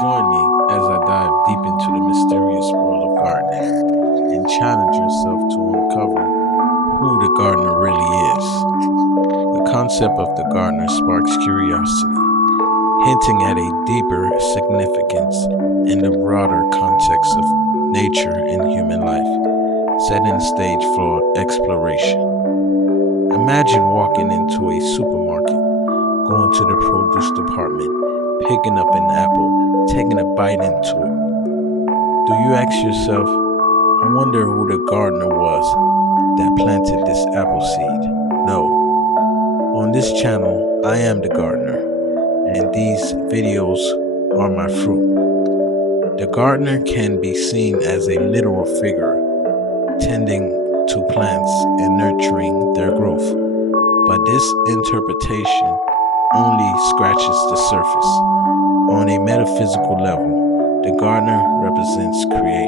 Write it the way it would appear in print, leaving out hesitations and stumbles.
Join me as I dive deep into the mysterious world of gardening and challenge yourself to uncover who the gardener really is. The concept of the gardener sparks curiosity, hinting at a deeper significance in the broader context of nature and human life, setting the stage for exploration. Imagine walking into a supermarket, going to the produce department, picking up an apple, taking a bite into it. Do you ask yourself, I wonder who the gardener was that planted this apple seed? No. On this channel, I am the gardener, and these videos are my fruit. The gardener can be seen as a literal figure tending to plants and nurturing their growth, but this interpretation only scratches the surface. On a metaphysical level, the gardener represents creation.